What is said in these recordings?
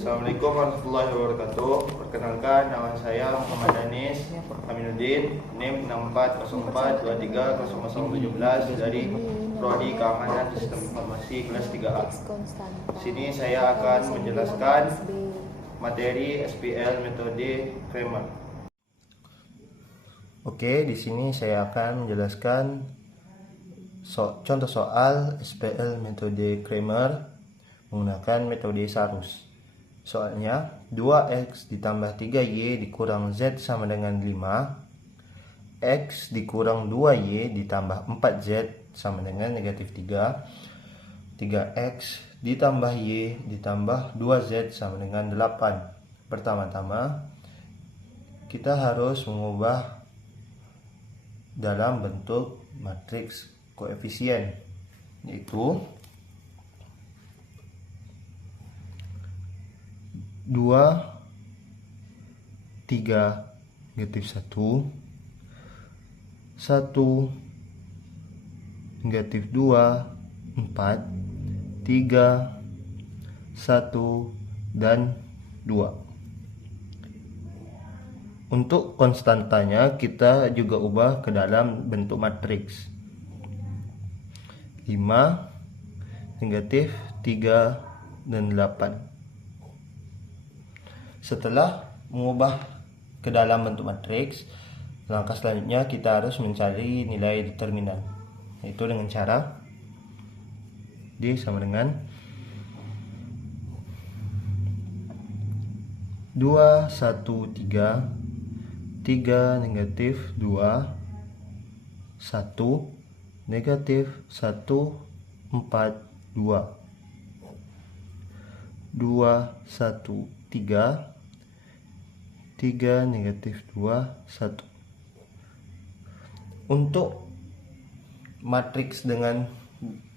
Assalamualaikum warahmatullahi wabarakatuh. Perkenalkan, nama saya Muhammad Danis Aminuddin, NIM 6404230017 dari Prodi Keamanan Sistem Informasi kelas 3A. Sini saya akan menjelaskan materi SPL metode Kramer. Oke, di sini saya akan menjelaskan contoh soal SPL metode Kramer menggunakan metode Sarus. Soalnya 2x ditambah 3y dikurang z sama dengan 5, x dikurang 2y ditambah 4z sama dengan negatif 3, 3x ditambah y ditambah 2z sama dengan 8. Pertama-tama kita harus mengubah dalam bentuk matriks koefisien, yaitu 2, 3, negatif 1, 1, negatif 2, 4, 3, 1, dan 2. Untuk konstantanya kita juga ubah ke dalam bentuk matriks 5, negatif 3, dan 8. Setelah mengubah ke dalam bentuk matriks, langkah selanjutnya kita harus mencari nilai determinan, yaitu dengan cara D sama dengan 2, 1, 3, 3, negatif 2, 1, negatif 1, 4, 2, 2, 1, 3, 3, negatif 2, 1. Untuk matriks dengan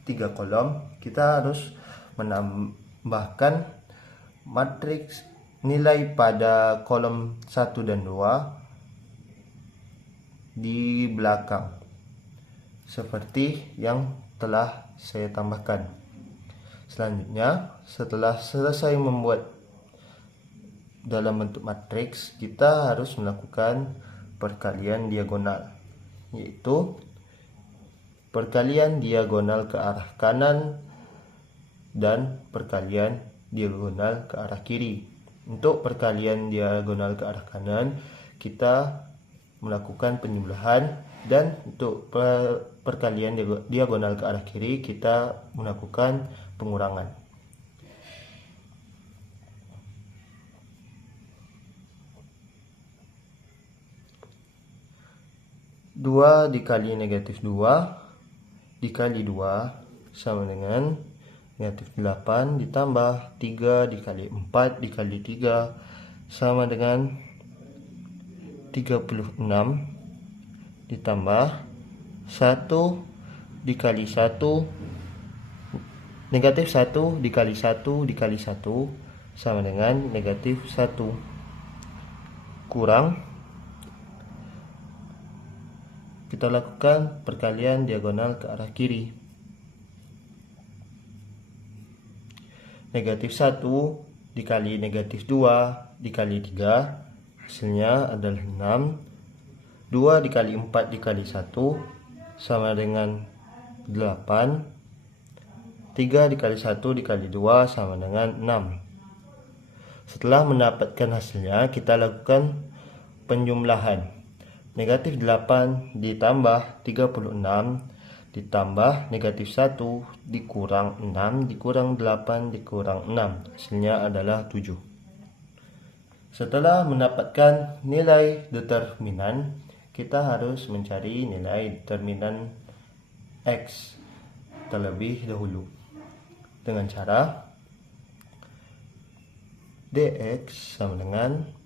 3 kolom, kita harus menambahkan matriks nilai pada kolom 1 dan 2 di belakang, seperti yang telah saya tambahkan. Selanjutnya, setelah selesai membuat dalam bentuk matriks, kita harus melakukan perkalian diagonal, yaitu perkalian diagonal ke arah kanan dan perkalian diagonal ke arah kiri. Untuk perkalian diagonal ke arah kanan, kita melakukan penjumlahan, dan untuk perkalian diagonal ke arah kiri, kita melakukan pengurangan. 2 dikali negatif 2 dikali 2 sama dengan negatif 8 ditambah 3 dikali 4 dikali 3 sama dengan 36 ditambah 1 dikali 1 negatif 1 dikali 1 dikali 1 sama dengan negatif 1 kurang, kita lakukan perkalian diagonal ke arah kiri. Negatif 1 dikali negatif 2 dikali 3 hasilnya adalah 6. 2 dikali 4 dikali 1 sama dengan 8. 3 dikali 1 dikali 2 sama dengan 6. Setelah mendapatkan hasilnya, kita lakukan penjumlahan. Negatif 8 ditambah 36 ditambah negatif 1 dikurang 6 dikurang 8 dikurang 6, hasilnya adalah 7. Setelah mendapatkan nilai determinan, kita harus mencari nilai determinan X terlebih dahulu dengan cara dx sama dengan,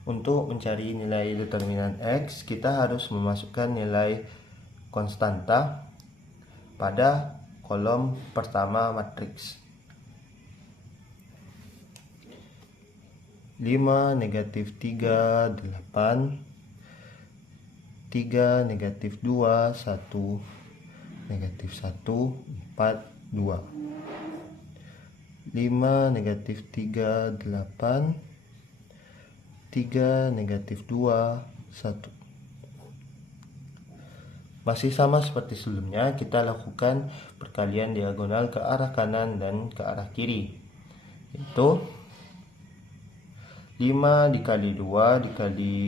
untuk mencari nilai determinan X, kita harus memasukkan nilai konstanta pada kolom pertama matriks. 5, negatif 3, 8, 3, negatif 2, 1, negatif 1, 4, 2. 5 negatif 3 8, 3 negatif 2 1. Masih sama seperti sebelumnya, kita lakukan perkalian diagonal ke arah kanan dan ke arah kiri, yaitu 5 dikali 2 dikali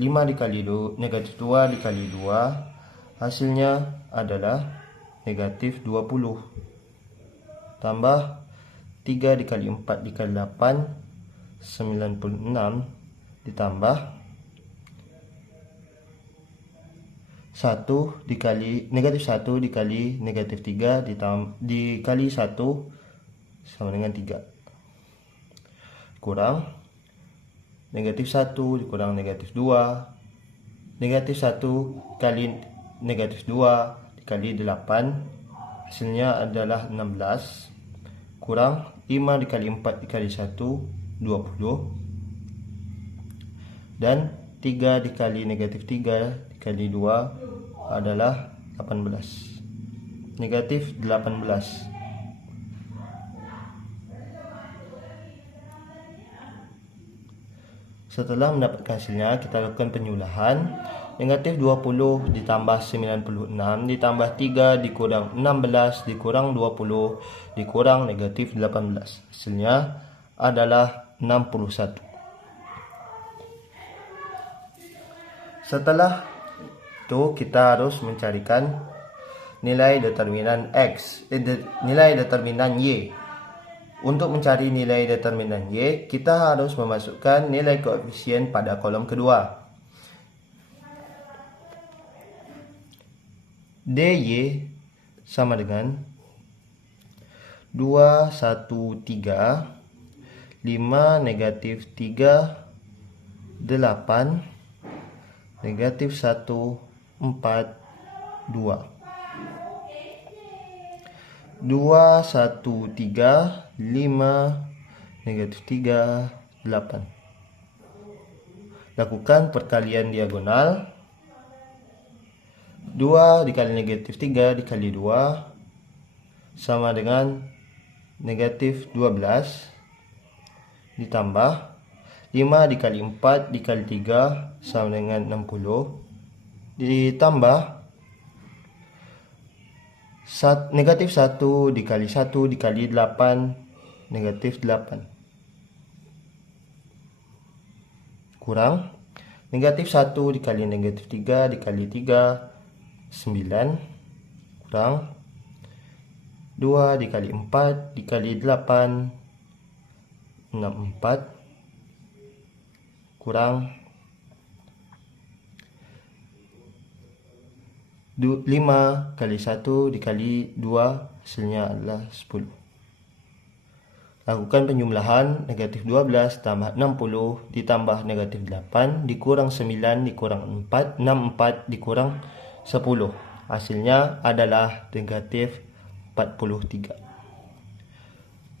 5 dikali 2 negatif 2 dikali 2, hasilnya adalah negatif 20, tambah 3 dikali 4 dikali 8 96, ditambah 1 dikali negatif 1 dikali negatif 3 dikali 1 sama dengan 3, kurang negatif 1 dikurang negatif 2, negatif 1 kali negatif 2 dikali 8, hasilnya adalah 16, kurang 5 dikali 4 dikali 1 20, dan 3 dikali negatif 3 dikali 2 adalah 18, negatif 18. Setelah mendapatkan hasilnya, kita lakukan penyulahan. Negatif 20 ditambah 96 ditambah 3 dikurang 16 dikurang 20 dikurang negatif 18, hasilnya adalah 61. Setelah itu kita harus mencarikan nilai determinan X, nilai determinan Y. Untuk mencari nilai determinan Y, kita harus memasukkan nilai koefisien pada kolom kedua. DY sama dengan 2, 1, 3, 5, negatif 3, 8, negatif 1, 4, 2. 2, 1, 3, 5, negatif 3, 8. Lakukan perkalian diagonal. 2 dikali negatif 3 dikali 2 sama dengan negatif 12, ditambah 5 dikali 4 dikali 3 sama dengan 60, ditambah negatif 1 dikali 1 dikali 8 negatif 8, kurang negatif 1 dikali negatif 3 dikali 3 9, kurang 2 dikali 4 dikali 8 64, kurang 5 kali 1 dikali 2, hasilnya adalah 10. Lakukan penjumlahan. Negatif 12 tambah 60 ditambah negatif 8 dikurang 9 dikurang 4, 64 dikurang 10, hasilnya adalah negatif 43.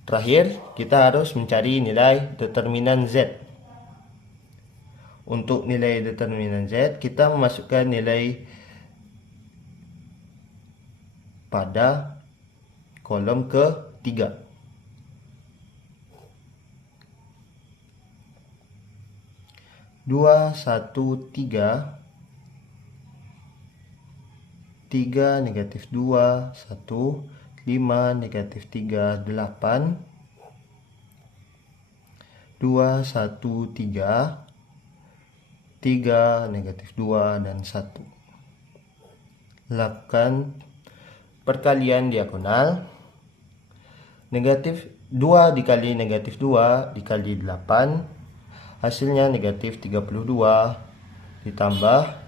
Terakhir, kita harus mencari nilai determinan Z. Untuk nilai determinan Z, kita memasukkan nilai pada kolom ke-3. Dua, 1, 3, 3 negatif 2, 1, 5 negatif 3, 8, 2, 1, 3, 3 negatif 2 dan 1. Lakukan perkalian diagonal. Negatif 2 dikali negatif 2 dikali 8, hasilnya negatif 32, ditambah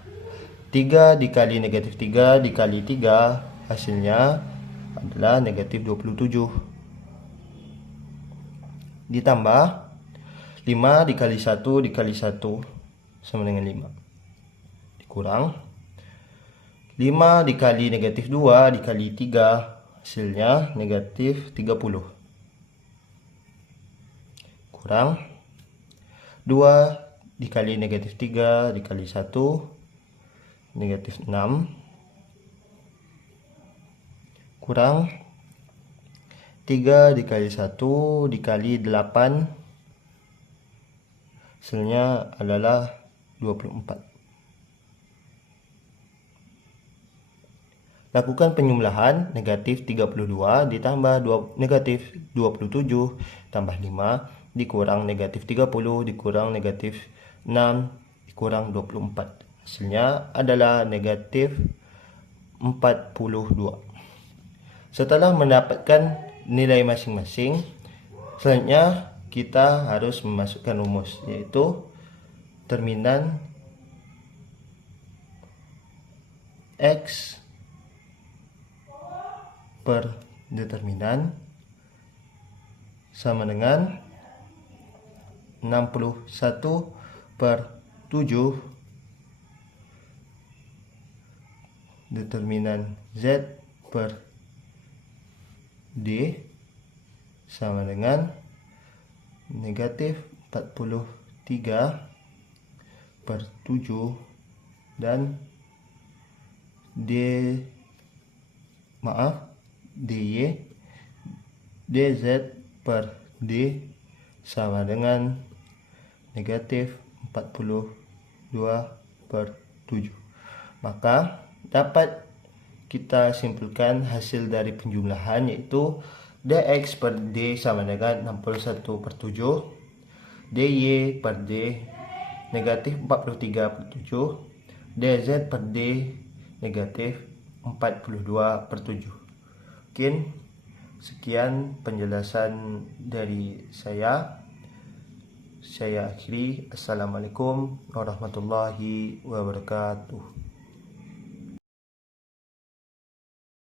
3 dikali negatif 3 dikali 3, hasilnya adalah negatif 27, ditambah 5 dikali 1 dikali 1 sama dengan 5, dikurang 5 dikali negatif 2 dikali 3, hasilnya negatif 30, kurang 2 dikali negatif 3 dikali 1, negatif 6, kurang 3 dikali 1 dikali 8, hasilnya adalah 24. Lakukan penjumlahan negatif 32 ditambah negatif 27 tambah 5 dikurang negatif 30 dikurang negatif 6 dikurang 24. Hasilnya adalah negatif 42. Setelah mendapatkan nilai masing-masing, selanjutnya kita harus memasukkan rumus, yaitu determinan X per determinan sama dengan 61 per 7 determinan Z per D sama dengan negatif 43 per 7 dan DY DZ per D sama dengan negatif 42 per 7. Maka dapat kita simpulkan hasil dari penjumlahan, yaitu dx per d sama dengan 61 per 7, dy per d negatif 43 per 7, dz per d negatif 42 per 7. Mungkin sekian penjelasan dari saya. Saya akhiri. Assalamualaikum warahmatullahi wabarakatuh.